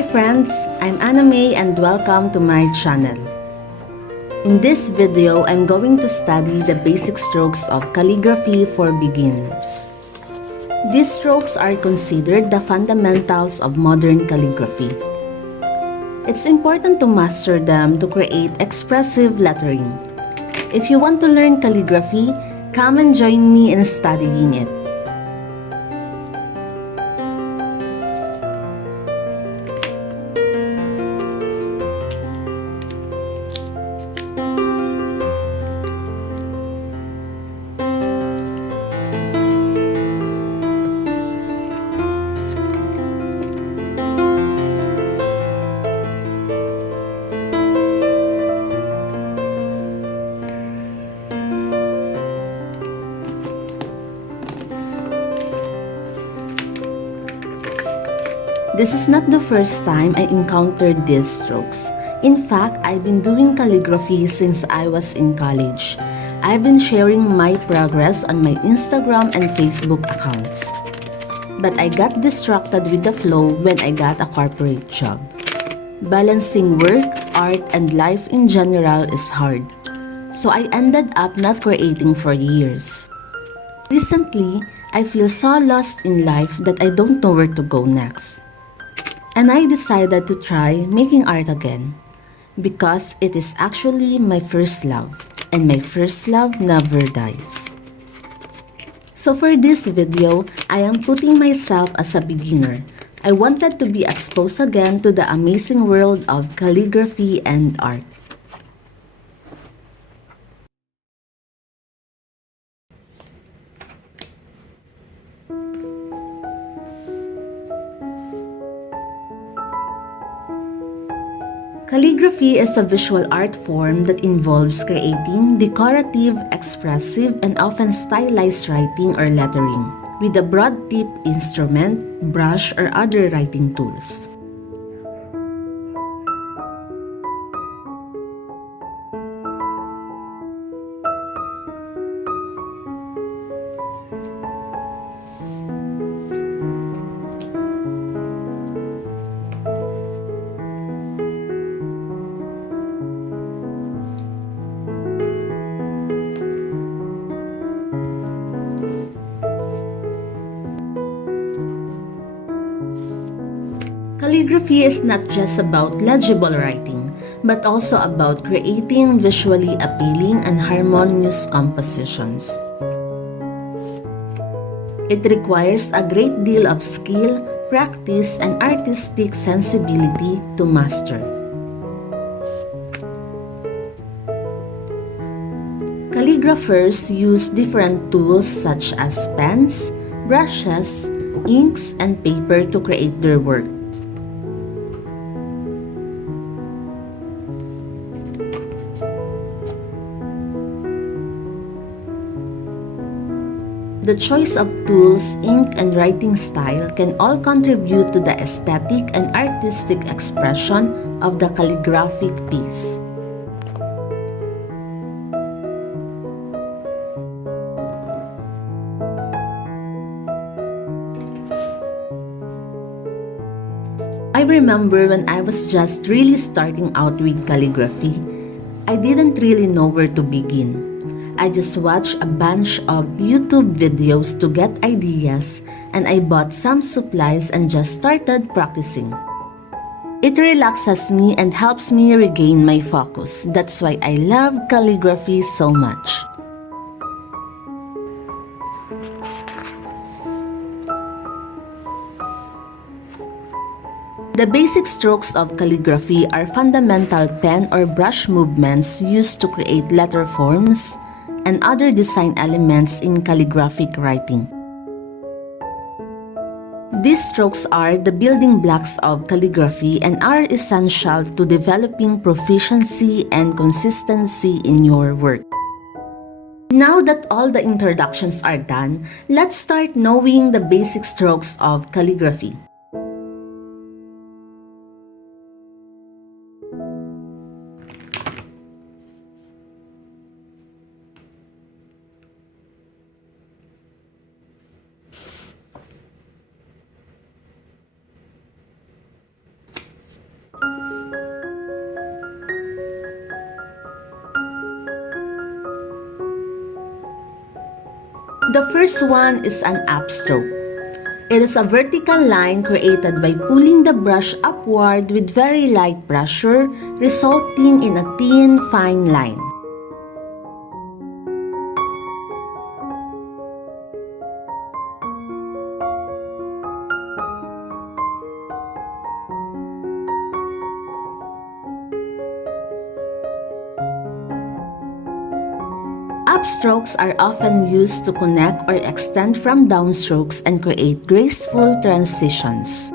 Hi friends, I'm Anna and welcome to my channel. In this video, I'm going to study the basic strokes of calligraphy for beginners. These strokes are considered the fundamentals of modern calligraphy. It's important to master them to create expressive lettering. If you want to learn calligraphy, come and join me in studying it. This is not the first time I encountered these strokes. In fact, I've been doing calligraphy since I was in college. I've been sharing my progress on my Instagram and Facebook accounts. But I got distracted with the flow when I got a corporate job. Balancing work, art, and life in general is hard. So I ended up not creating for years. Recently, I feel so lost in life that I don't know where to go next. And I decided to try making art again because it is actually my first love, and my first love never dies. So for this video, I am putting myself as a beginner. I wanted to be exposed again to the amazing world of calligraphy and art. Calligraphy is a visual art form that involves creating decorative, expressive, and often stylized writing or lettering with a broad-tip instrument, brush, or other writing tools. Calligraphy is not just about legible writing, but also about creating visually appealing and harmonious compositions. It requires a great deal of skill, practice, and artistic sensibility to master. Calligraphers use different tools such as pens, brushes, inks, and paper to create their work. The choice of tools, ink, and writing style can all contribute to the aesthetic and artistic expression of the calligraphic piece. I remember when I was just really starting out with calligraphy, I didn't really know where to begin. I just watched a bunch of YouTube videos to get ideas, and I bought some supplies and just started practicing. It relaxes me and helps me regain my focus. That's why I love calligraphy so much. The basic strokes of calligraphy are fundamental pen or brush movements used to create letter forms and other design elements in calligraphic writing. These strokes are the building blocks of calligraphy and are essential to developing proficiency and consistency in your work. Now that all the introductions are done, let's start knowing the basic strokes of calligraphy. The first one is an upstroke. It is a vertical line created by pulling the brush upward with very light pressure, resulting in a thin, fine line. Upstrokes are often used to connect or extend from downstrokes and create graceful transitions.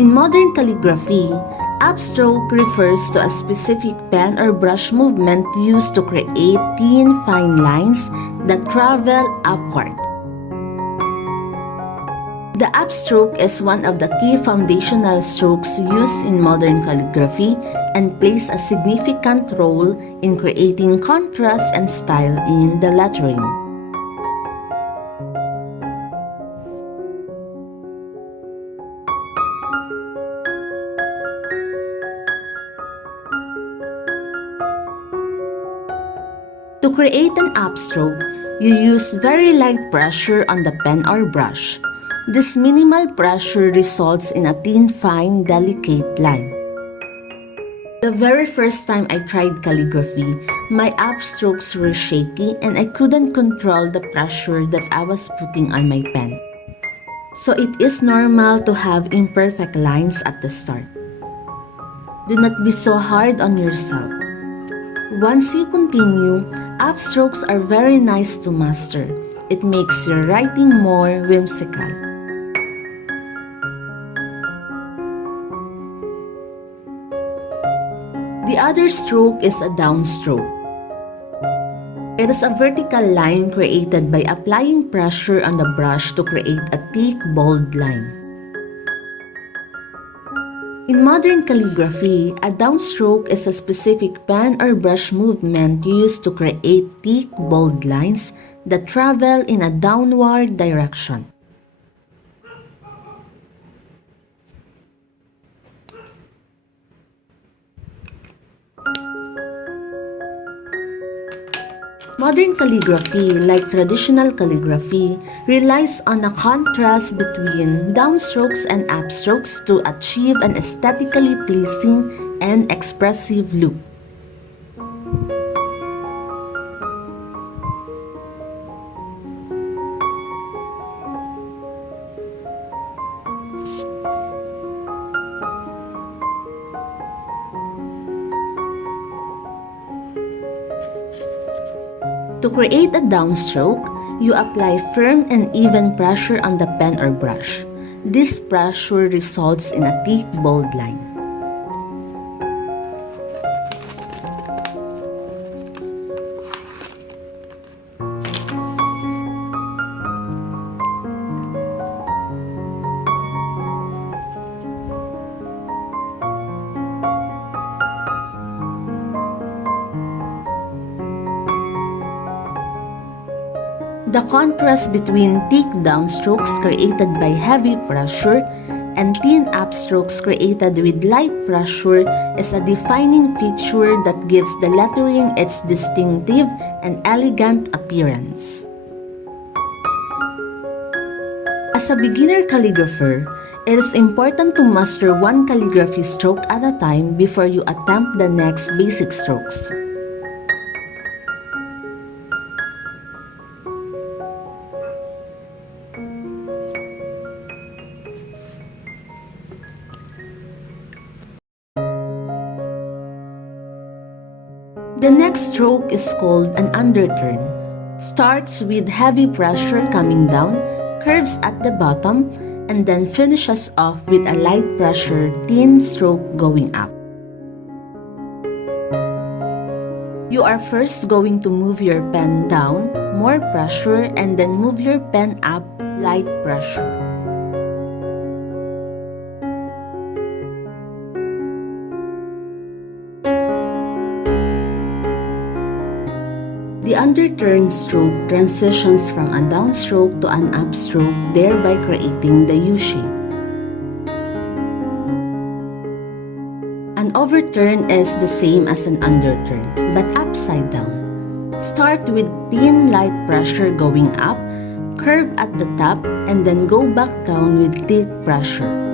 In modern calligraphy, upstroke refers to a specific pen or brush movement used to create thin, fine lines that travel upward. The upstroke is one of the key foundational strokes used in modern calligraphy and plays a significant role in creating contrast and style in the lettering. To create an upstroke, you use very light pressure on the pen or brush. This minimal pressure results in a thin, fine, delicate line. The very first time I tried calligraphy, my upstrokes were shaky and I couldn't control the pressure that I was putting on my pen. So it is normal to have imperfect lines at the start. Do not be so hard on yourself. Once you continue, upstrokes are very nice to master. It makes your writing more whimsical. The other stroke is a downstroke. It is a vertical line created by applying pressure on the brush to create a thick, bold line. In modern calligraphy, a downstroke is a specific pen or brush movement used to create thick, bold lines that travel in a downward direction. Modern calligraphy, like traditional calligraphy, relies on a contrast between downstrokes and upstrokes to achieve an aesthetically pleasing and expressive look. To create a downstroke, you apply firm and even pressure on the pen or brush. This pressure results in a thick, bold line. The contrast between thick downstrokes created by heavy pressure and thin upstrokes created with light pressure is a defining feature that gives the lettering its distinctive and elegant appearance. As a beginner calligrapher, it is important to master one calligraphy stroke at a time before you attempt the next basic strokes. The next stroke is called an underturn. Starts with heavy pressure coming down, curves at the bottom, and then finishes off with a light pressure thin stroke going up. You are first going to move your pen down, more pressure, and then move your pen up, light pressure. The underturn stroke transitions from a downstroke to an upstroke, thereby creating the U shape. An overturn is the same as an underturn, but upside down. Start with thin light pressure going up, curve at the top, and then go back down with thick pressure.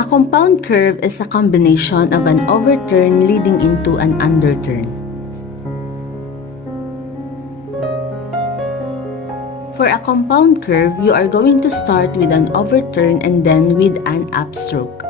A compound curve is a combination of an overturn leading into an underturn. For a compound curve, you are going to start with an overturn and then with an upstroke.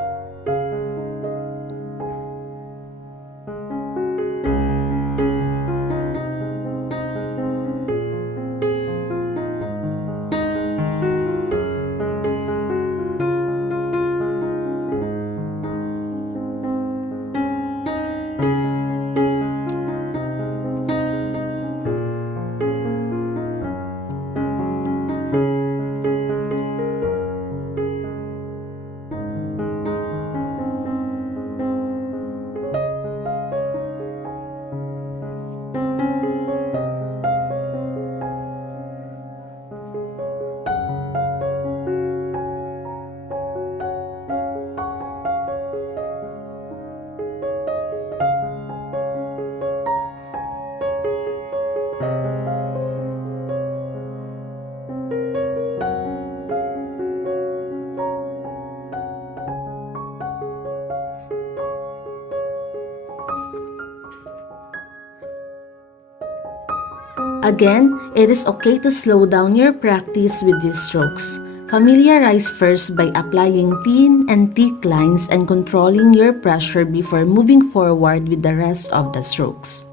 Again, it is okay to slow down your practice with these strokes. Familiarize first by applying thin and thick lines and controlling your pressure before moving forward with the rest of the strokes.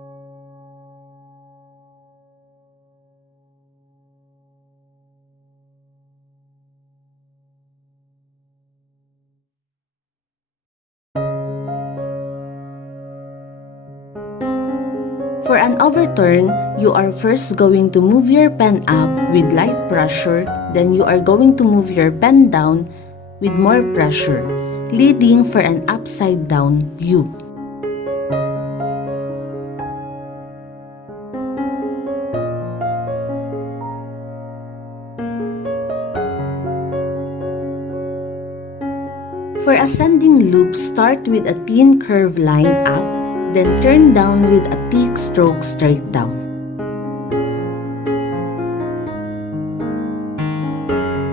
For an overturn, you are first going to move your pen up with light pressure, then you are going to move your pen down with more pressure, leading for an upside down U. For ascending loop, start with a thin curved line up, then turn down with a thick stroke straight down.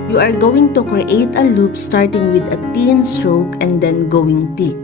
You are going to create a loop starting with a thin stroke and then going thick.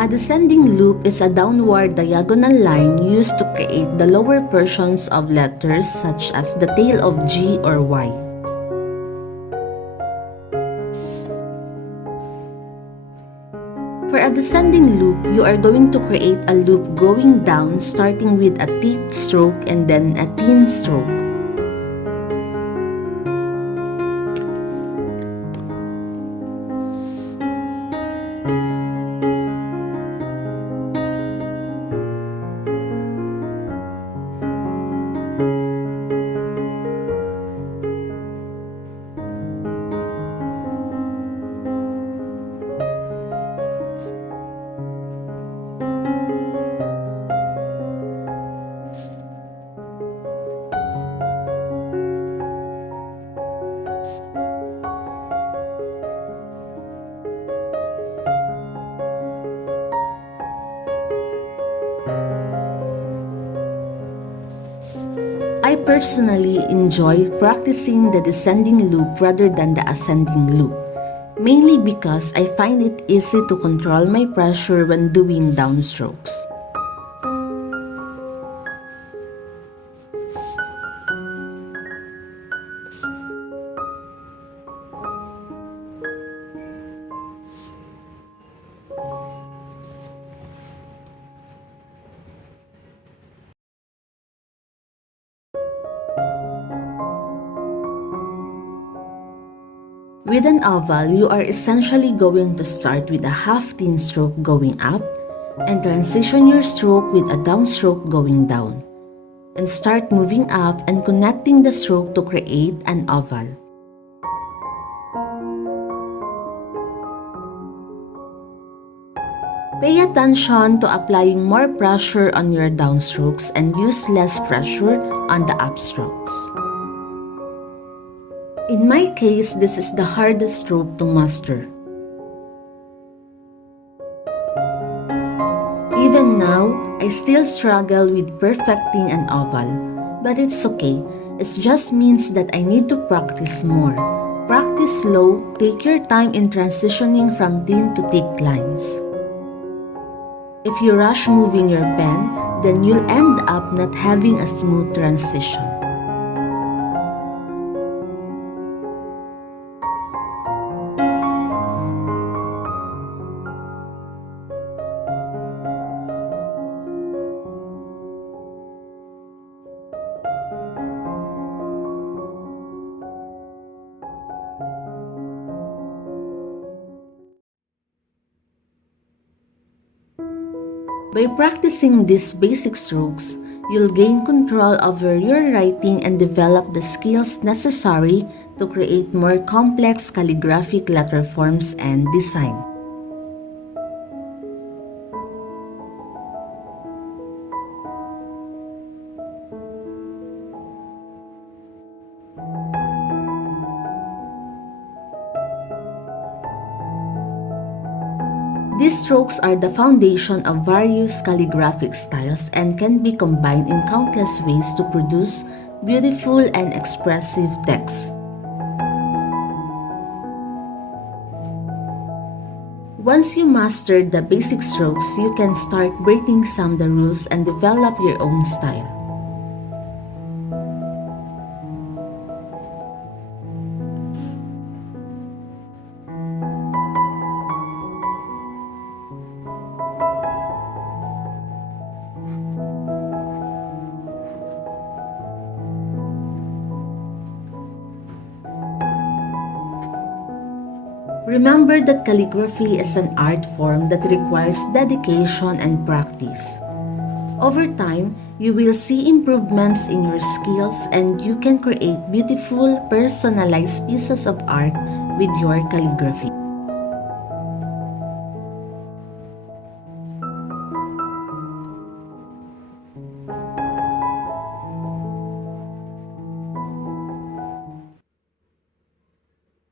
A descending loop is a downward diagonal line used to create the lower portions of letters such as the tail of G or Y. For a descending loop, you are going to create a loop going down starting with a thick stroke and then a thin stroke. I personally enjoy practicing the descending loop rather than the ascending loop, mainly because I find it easy to control my pressure when doing downstrokes. With an oval, you are essentially going to start with a half-tin stroke going up and transition your stroke with a downstroke going down, and start moving up and connecting the stroke to create an oval. Pay attention to applying more pressure on your downstrokes and use less pressure on the upstrokes. In my case, this is the hardest stroke to master. Even now, I still struggle with perfecting an oval, but it's okay. It just means that I need to practice more. Practice slow, take your time in transitioning from thin to thick lines. If you rush moving your pen, then you'll end up not having a smooth transition. By practicing these basic strokes, you'll gain control over your writing and develop the skills necessary to create more complex calligraphic letter forms and design. These strokes are the foundation of various calligraphic styles and can be combined in countless ways to produce beautiful and expressive text. Once you master the basic strokes, you can start breaking some of the rules and develop your own style. Remember that calligraphy is an art form that requires dedication and practice. Over time, you will see improvements in your skills and you can create beautiful, personalized pieces of art with your calligraphy.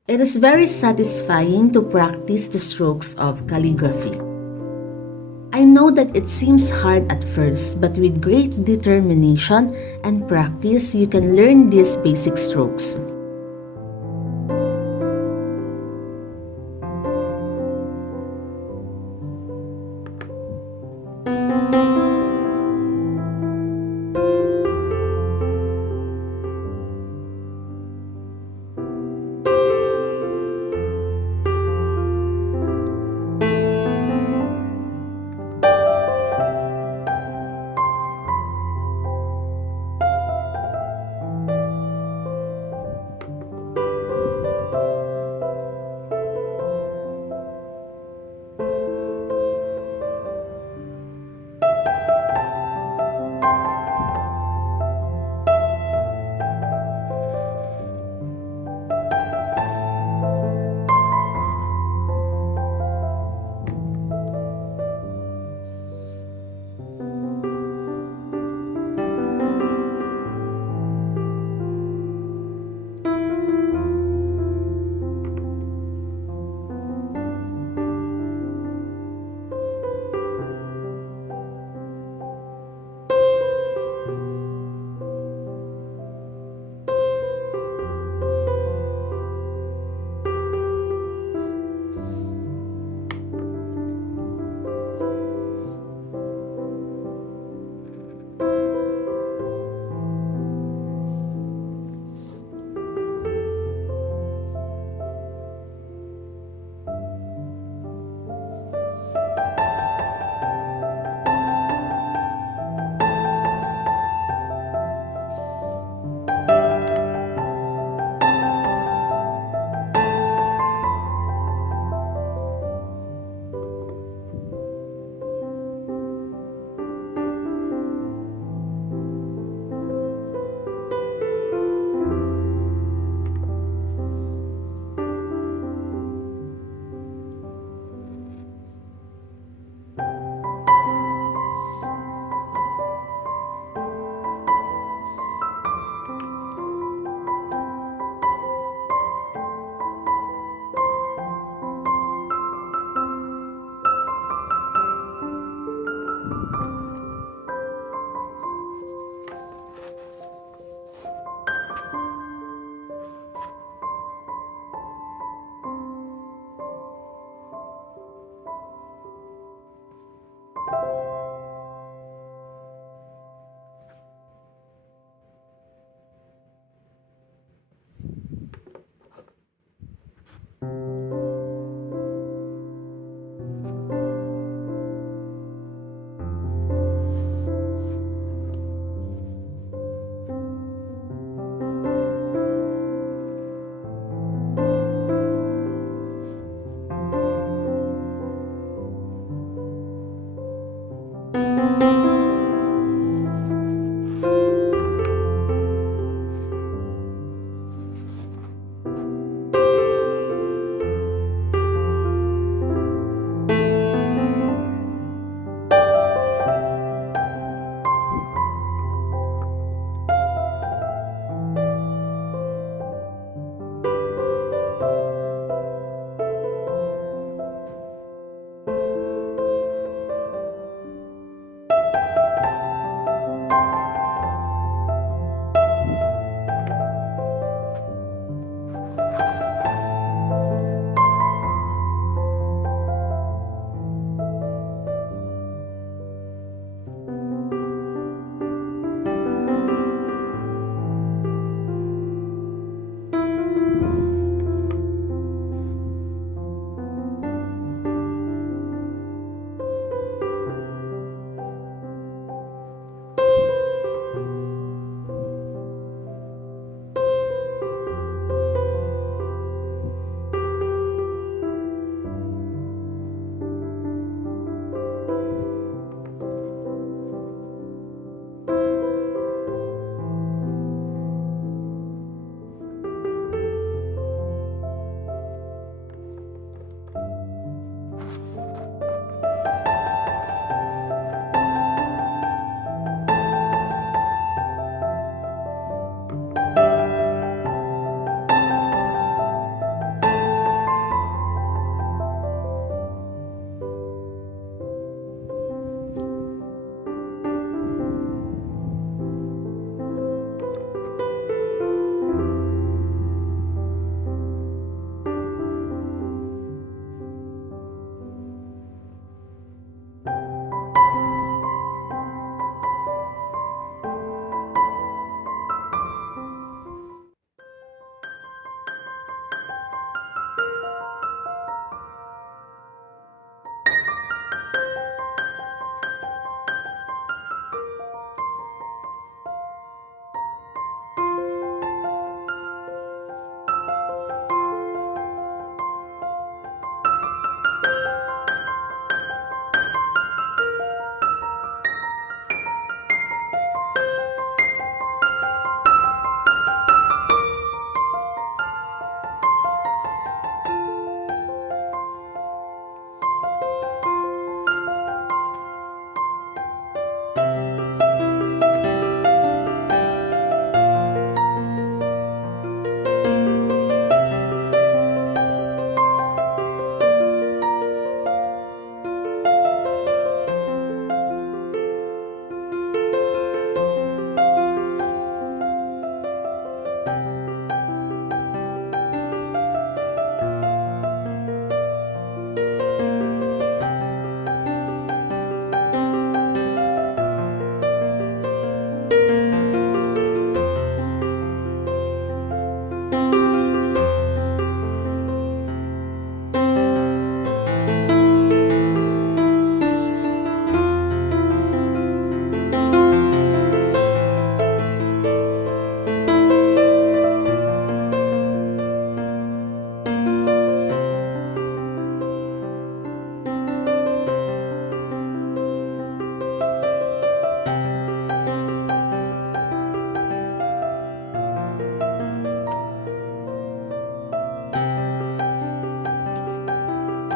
It is very satisfying to practice the strokes of calligraphy. I know that it seems hard at first, but with great determination and practice, you can learn these basic strokes.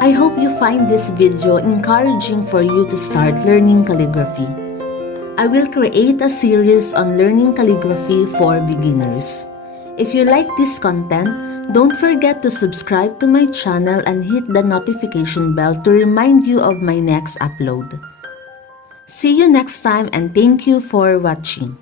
I hope you find this video encouraging for you to start learning calligraphy. I will create a series on learning calligraphy for beginners. If you like this content, don't forget to subscribe to my channel and hit the notification bell to remind you of my next upload. See you next time and thank you for watching.